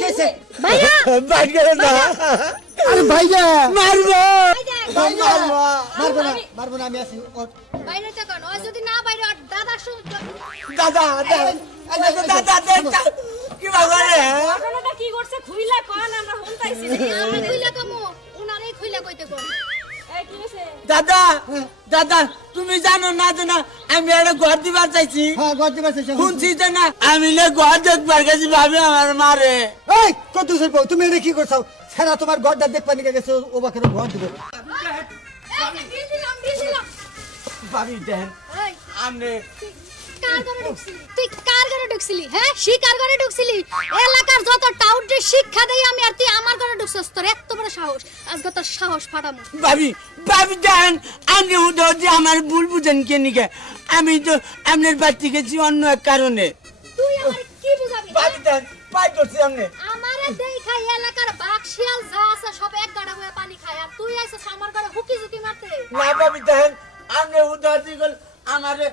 কেছে ভাইয়া! বাইট করে না আরে ভাইয়া! মারবো! ভাইয়া! মারবো। মারবো না মারবো না আমি আছি। ও, বাইরে তো কেন যদি না বাইরে দাদা শুন দাদা দাদা দাদা দাদা কি বাবা ঘটনাটা কি করছে? খুইলা কন আমরা হুনতাইছি। আমি খুইলা কমু উনারে খুইলা কইতে কোন দাদা দাদা তুমি জানো না যে না আমি একটা ঘর দিবার চাইছি। হ্যাঁ শুনছি যে না আমি ঘর দেখবার গেছি ভাবি আমার মারে। এই কত পাও তুমি এটা কি করছাও? সেরা তোমার ঘরটা দেখবা নিকে? গেছে ও বাকের ঘর দিবে। ভাবি দেন। আমনে। তুই ঘরে ঢুকছিলি হ্যাঁ? সি কার ঘরে ঢুকছিলি। এলাকার যত টাউটে শিক্ষা দেই আমি আর তুই আমার ঘরে ঢুকছস তোর এত বড় সাহস। আজকে তোর সাহস ফাটামু ভাবি ভাবি দেন আপনি উঠে যে আমার ভুল বুঝেন কে নিকে? আমি তো আপনার বাড়ি গেছি অন্য এক কারণে। তুই আমার কি বুঝাবি ভাবি দেন পাই করছি আপনি আমারে দেখা এলাকার বাঘ শিয়াল যা আছে সব এক গাড়া হয়ে পানি খায়। আর তুই আইছস আমার ঘরে হুকি জুতি মারতে। না ভাবি দেন আপনি উঠে দিগল আমারে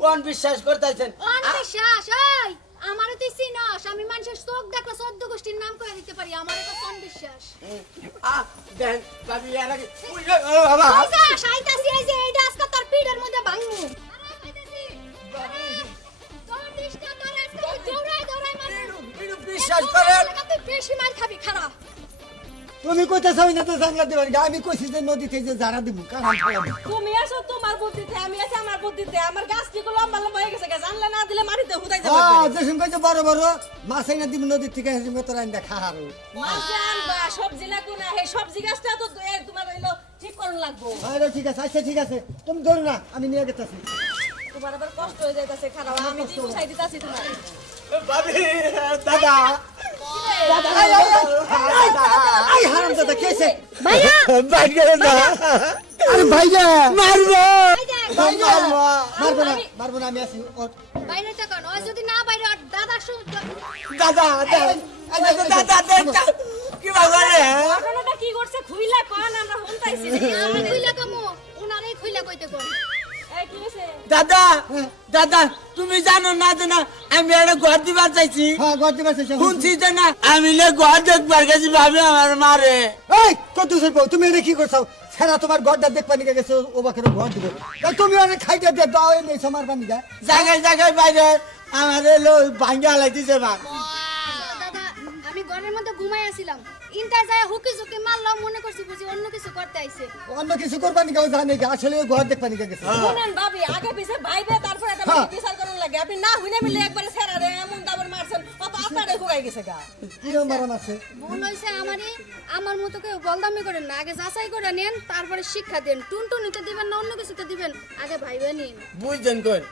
কোন বিশ্বাস করতেছেন। অনবিশ্বাস এই আমারে তুই চিনস আমি মানুষের চোখ দেখলে চোদ্দ গোষ্ঠীর নাম করে দিতে পারি আমারে তো অনবিশ্বাস দেন ভাবি এর আগে ওই সাইতাছি এই যে এইটা আজকে তোর পিঠের মধ্যে ভাঙমু বিশ্বাস করেন। বেশি মার খাবি খারাপ। তুমি কইতেছাও না তো জানলা দিবেন আমি কইছি যে নদীতে যে জারা দিব কারণ তুমি আসো তোমার বুদ্ধিতে আমি আছি আমার বুদ্ধিতে। আমার গাছ কি লম্বা লম্বা হয়ে গেছে জানলা না দিলে মাটিতে হুদাই যাবে হ্যাঁ যে সঙ্গে যে বড় বড় মাছ আইনা দিব নদীর থেকে হেসে তোর আইনা খাহারো মাছ আনবা সবজি লাগবো না। এই সবজি গাছটা তো তোমার হইল ঠিক করুন লাগবো। আরে ঠিক আছে আচ্ছা ঠিক আছে। তুমি ধরো না আমি নিয়ে গেতেছি। তোমার আবার কষ্ট হয়ে যাইতাছে খারাপ। আমি দিব চাই দিতাছি তোমার। ভাবি দাদা আই হারাম দাদা কেছে ভাইয়া না আরে ভাইয়া মারবো ভাইয়া মারবো না মারবো না আমি ও, বাইরে তো কেন ওই যদি না বাইরে দাদা দাদা দাদা দাদা দাদা কি বাবা রে ঘটনাটা কি করছে খুইলা কন আমরা হুনতাইছি আমি খুইলা কমু দাদা দাদা তুমি জানো না যে না আমি একটা ঘর দিবার চাইছি। হ্যাঁ গর্দি বাসে শুনছি যে না আমি লে ঘর দেখবার গেছি ভাবি আমার মারে। এই কত পাও তুমি এটা কি করছ? সেরা তোমার ঘরটা দেখবা নিকে গেছো ও বাকের ঘর দিবে তুমি অনেক খাইতে দিয়ে দাও এই সমার পানি জায়গায় জায়গায় বাইরে আমার লো ভাঙ্গা লাগতেছে মা ঘুমাই আছিলাম যায় হুকি ঝুঁকি মারলাম মনে করছি বুঝি অন্য কিছু করতে আইছে। অন্য কিছু করবা নিকা? ও জানে কি আসলে ঘর দেখবা নিকে গেছে। শুনেন ভাবি আগে পিছে ভাইবে তারপর একটা হ্যাঁ। বিচার করুন লাগে। আপনি না হইলে মিলে একবারে সেরা রে এমন দাবর মারছেন আত্মারে হুগাই গেছে গা। আছে? ভুল হয়েছে আমারই। আমার মতো কেউ বলদামি করেন না। আগে যাচাই করে নেন তারপরে শিক্ষা দেন। টুনটুনিতে দিবেন না অন্য কিছুতে দিবেন। আগে ভাইবে নিন। বুঝছেন কই?